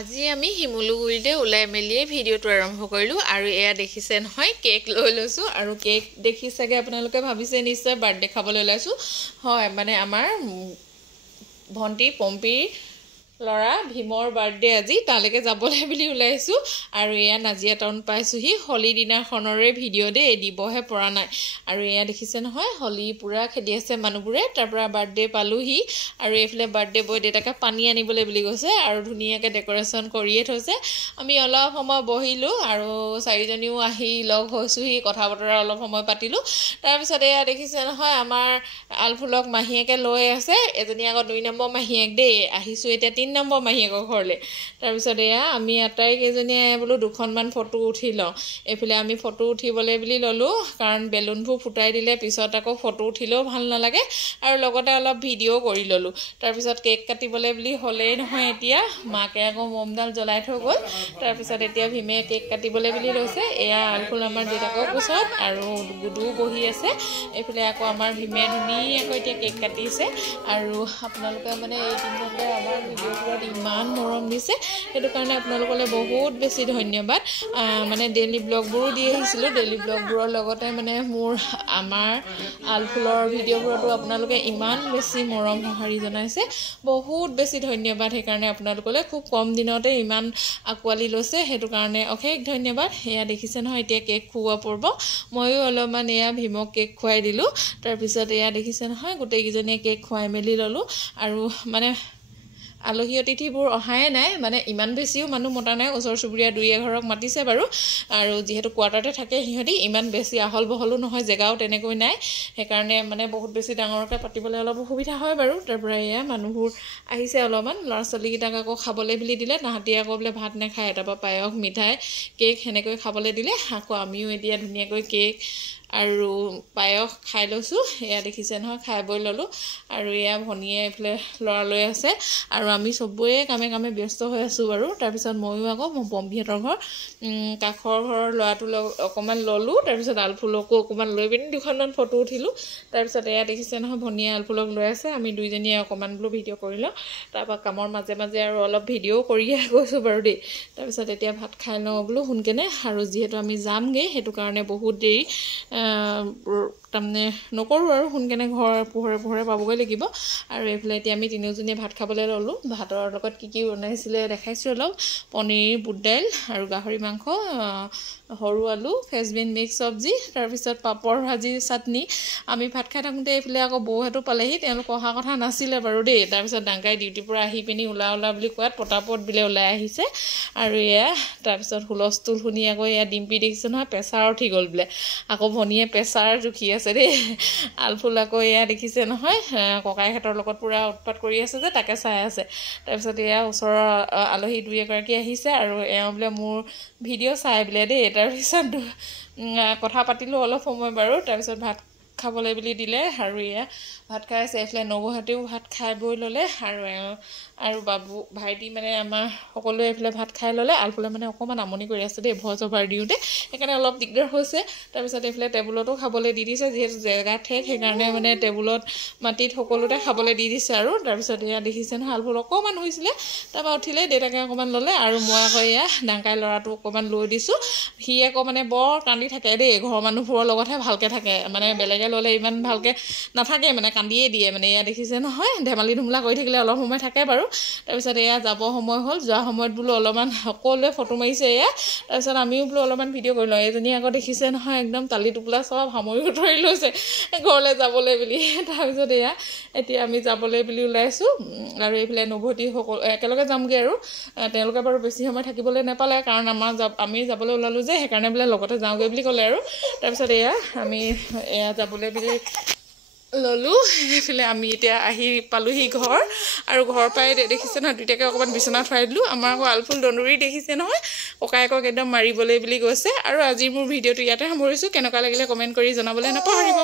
আজি আমি হিমুলুগুৰিতে ওলাই মেলিয়ে ভিডিঅ'টো আৰম্ভ কৰিলোঁ আৰু এয়া দেখিছে নহয় কেক লৈ লৈছোঁ আৰু কেক দেখি চাগে আপোনালোকে ভাবিছে নিশ্চয় বাৰ্থডে খাবলৈ ওলাইছোঁ হয় মানে আমাৰ ভণ্টি পম্পীৰ লৰা ভীমৰ বাৰ্থডে আজি তালৈকে যাবলৈ বুলি ওলাইছোঁ আৰু এয়া নাজিয়া টাউন পাইছোঁহি হলি দিনাখনৰে ভিডিঅ' দেই দিবহে পৰা নাই আৰু এয়া দেখিছে নহয় হলি পুৰা খেদি আছে মানুহবোৰে তাৰপৰা বাৰ্থডে পালোহি আৰু এইফালে বাৰ্থডে বয় দেউতাকে পানী আনিবলৈ বুলি কৈছে আৰু ধুনীয়াকৈ ডেক'ৰেশ্যন কৰিয়ে থৈছে আমি অলপ সময় বহিলোঁ আৰু চাৰিজনীও আহি লগ হৈছোঁহি কথা বতৰা অলপ সময় পাতিলোঁ তাৰপিছত এয়া দেখিছে নহয় আমাৰ আলফুলক মাহীয়েকে লৈ আছে এজনী আগত 2 নম্বৰ মাহীয়েক দেই আহিছোঁ এতিয়া 3 নম্বৰ মাহীয়েকৰ ঘৰলৈ তাৰপিছত এয়া আমি আটাইকেইজনীয়ে বোলো দুখনমান ফটো উঠি লওঁ এইফালে আমি ফটো উঠিবলৈ বুলি ল'লোঁ কাৰণ বেলুনবোৰ ফুটাই দিলে পিছত আকৌ ফটো উঠিলেও ভাল নালাগে আৰু লগতে অলপ ভিডিঅ' কৰি ল'লোঁ তাৰপিছত কেক কাটিবলৈ বুলি হ'লেই নহয় এতিয়া মাকে আকৌ মমডাল জ্বলাই থৈ গ'ল তাৰপিছত এতিয়া ভীমে কেক কাটিবলৈ বুলি লৈছে এয়া আলফুল আমাৰ দেউতাকৰ কোচত আৰু গুডু বহি আছে এইফালে আকৌ আমাৰ ভীমে ধুনীয়াকৈ এতিয়া কেক কাটিছে আৰু আপোনালোকে মানে এই দিনতে আমাৰ ভিডিঅ'বোৰত ইমান মৰম দিছে সেইটো কাৰণে আপোনালোকলৈ বহুত বেছি ধন্যবাদ মানে ডেইলি ব্লগবোৰো দি আহিছিলোঁ ডেইলি ব্লগবোৰৰ লগতে মানে মোৰ আমাৰ আলফুলৰ ভিডিঅ'বোৰতো আপোনালোকে ইমান বেছি মৰম সঁহাৰি জনাইছে বহুত বেছি ধন্যবাদ সেইকাৰণে আপোনালোকলৈ খুব কম দিনতে ইমান আঁকোৱালি লৈছে সেইটো কাৰণে অশেষ ধন্যবাদ এয়া দেখিছে নহয় এতিয়া কেক খুওৱা পৰ্ব ময়ো অলপমান এয়া ভীমক কেক খুৱাই দিলোঁ তাৰপিছত এয়া দেখিছে নহয় গোটেইকেইজনীয়ে কেক খুৱাই মেলি ল'লোঁ আৰু মানে আলহী অতিথিবোৰ অহাই নাই মানে ইমান বেছিও মানুহ মতা নাই ওচৰ চুবুৰীয়া 2-1ঘৰক মাতিছে বাৰু আৰু যিহেতু কোৱাৰ্টাৰতে থাকে সিহঁতি ইমান বেছি আহল বহলো নহয় জেগাও তেনেকৈ নাই সেইকাৰণে মানে বহুত বেছি ডাঙৰকৈ পাতিবলৈ অলপ অসুবিধা হয় বাৰু তাৰপৰা এয়া মানুহবোৰ আহিছে অলপমান ল'ৰা ছোৱালীকেইটাক আকৌ খাবলৈ বুলি দিলে তাহাঁতি আকৌ বোলে ভাত নাখায় তাৰপৰা পায়স মিঠাই কেক সেনেকৈ খাবলৈ দিলে আকৌ আমিও এতিয়া ধুনীয়াকৈ কেক আৰু পায়স খাই লৈছোঁ এয়া দেখিছে নহয় খাই বৈ ল'লোঁ আৰু এয়া ভনীয়ে এইফালে ল'ৰা লৈ আছে আৰু আমি চবৰে কামে কামে ব্যস্ত হৈ আছোঁ বাৰু তাৰপিছত ময়ো আকৌ পম্পীহঁতৰ ঘৰ কাষৰ ঘৰৰ ল'ৰাটো অকণমান ল'লোঁ তাৰপিছত আলফুলকো অকণমান লৈ পিনি 2খনমান ফটো উঠিলোঁ তাৰপিছত এয়া দেখিছে নহয় ভনীয়ে আলফুলক লৈ আছে আমি দুইজনীয়ে অকণমান বোলো ভিডিঅ' কৰি লওঁ তাৰপৰা কামৰ মাজে মাজে আৰু অলপ ভিডিঅ'ও কৰিয়ে গৈছোঁ বাৰু দেই তাৰপিছত এতিয়া ভাত খাই লওঁ বোলো সোনকালে আৰু যিহেতু আমি যামগৈ সেইটো কাৰণে বহুত দেৰি তাৰমানে নকৰোঁ আৰু সোনকালে ঘৰ পোহৰে পাবগৈ লাগিব আৰু এইফালে এতিয়া আমি তিনিওজনীয়ে ভাত খাবলৈ ল'লোঁ ভাতৰ লগত কি কি বনাইছিলে দেখাইছোঁ অলপ পনীৰ বুট দাইল আৰু গাহৰি মাংস সৰু আলু ফ্ৰেঞ্চবিন মিক্স চব্জি তাৰপিছত পাপৰ ভাজি চাটনি আমি ভাত খাই থাকোঁতে এইফালে আকৌ বৌহঁতো পালেহি তেওঁলোক অহা কথা নাছিলে বাৰু দেই তাৰপিছত ডাংকাই ডিউটিৰ পৰা আহি পিনি ওলা বুলি কোৱাত পটাপট বোলে ওলাই আহিছে আৰু এয়া তাৰপিছত হুলস্থুল শুনি আকৌ এয়া ডিম্পি দেখিছে নহয় প্ৰেছাৰ উঠি গ'ল বোলে আকৌ ভনীয়ে প্ৰেছাৰ জুখি আছে দেই আলফুল আকৌ এয়া দেখিছে নহয় ককাইহঁতৰ লগত পূৰা উৎপাত কৰি আছে যে তাকে চাই আছে তাৰপিছত এয়া ওচৰৰ আলহী 2-এগৰাকী আহিছে আৰু এওঁ বোলে মোৰ ভিডিঅ' চাই বোলে দেই তাৰপিছত কথা পাতিলোঁ অলপ সময় বাৰু তাৰপিছত ভাত খাবলৈ বুলি দিলে আৰু এয়া ভাত খাই আছে এইফালে নবৌহঁতেও ভাত খাই বৈ ল'লে আৰু বাবু ভাইটি মানে আমাৰ সকলোৱে এইফালে ভাত খাই ল'লে আলফুলে মানে অকণমান আমনি কৰি আছে দেই ভইচ অভাৰ দিওঁতে সেইকাৰণে অলপ দিগদাৰ হৈছে তাৰপিছত এইফালে টেবুলতো খাবলৈ দি দিছে যিহেতু জেগা ঠেক সেইকাৰণে মানে টেবুলত মাটিত সকলোতে খাবলৈ দি দিছে আৰু তাৰপিছত এয়া দেখিছে নহয় আলফুল অকণমান হৈছিলে তাৰপৰা উঠিলে দেউতাকে অকণমান ল'লে আৰু মই আকৌ এয়া ডাংকাই ল'ৰাটো অকণমান লৈ দিছোঁ সি আকৌ মানে বৰ কান্দি থাকে দেই ঘৰৰ মানুহবোৰৰ লগতহে ভালকৈ থাকে মানে বেলেগে ল'লে ইমান ভালকৈ নাথাকে মানে কান্দিয়ে দিয়ে মানে এয়া দেখিছে নহয় ধেমালি ধুমলা কৰি থাকিলে অলপ সময় থাকে বাৰু তাৰপিছত এয়া যাব সময় হ'ল যোৱা সময়ত বোলো অলপমান সকলোৱে ফটো মাৰিছে এয়া তাৰপিছত আমিও বোলো অলপমান ভিডিঅ' কৰি লওঁ এজনী আকৌ দেখিছে নহয় একদম টালি টোপোলা চব সামৰি ধৰি লৈছে ঘৰলৈ যাবলৈ বুলি তাৰপিছত এয়া এতিয়া আমি যাবলৈ বুলি ওলাইছোঁ আৰু এইফালে নৱতী সকলো একেলগে যামগৈ আৰু তেওঁলোকে বাৰু বেছি সময় থাকিবলৈ নাপালে কাৰণ আমি যাবলৈ ওলালোঁ যে সেইকাৰণে বোলে লগতে যাওঁগৈ বুলি ক'লে আৰু তাৰপিছত এয়া আমি এয়া যাবলৈ বুলি ল'লোঁ এইফালে আমি এতিয়া আহি পালোঁহি ঘৰ আৰু ঘৰ পাই দেখিছে নহয় দুইটাকে অকণমান বিচনাত থোৱাই দিলোঁ আমাৰ আকৌ আলফুল দন্দুৰি দেখিছে নহয় ককায়েকক একদম মাৰিবলৈ বুলি গৈছে আৰু আজি মোৰ ভিডিঅ'টো ইয়াতে সামৰিছোঁ কেনেকুৱা লাগিলে কমেণ্ট কৰি জনাবলৈ নাপাহৰিব।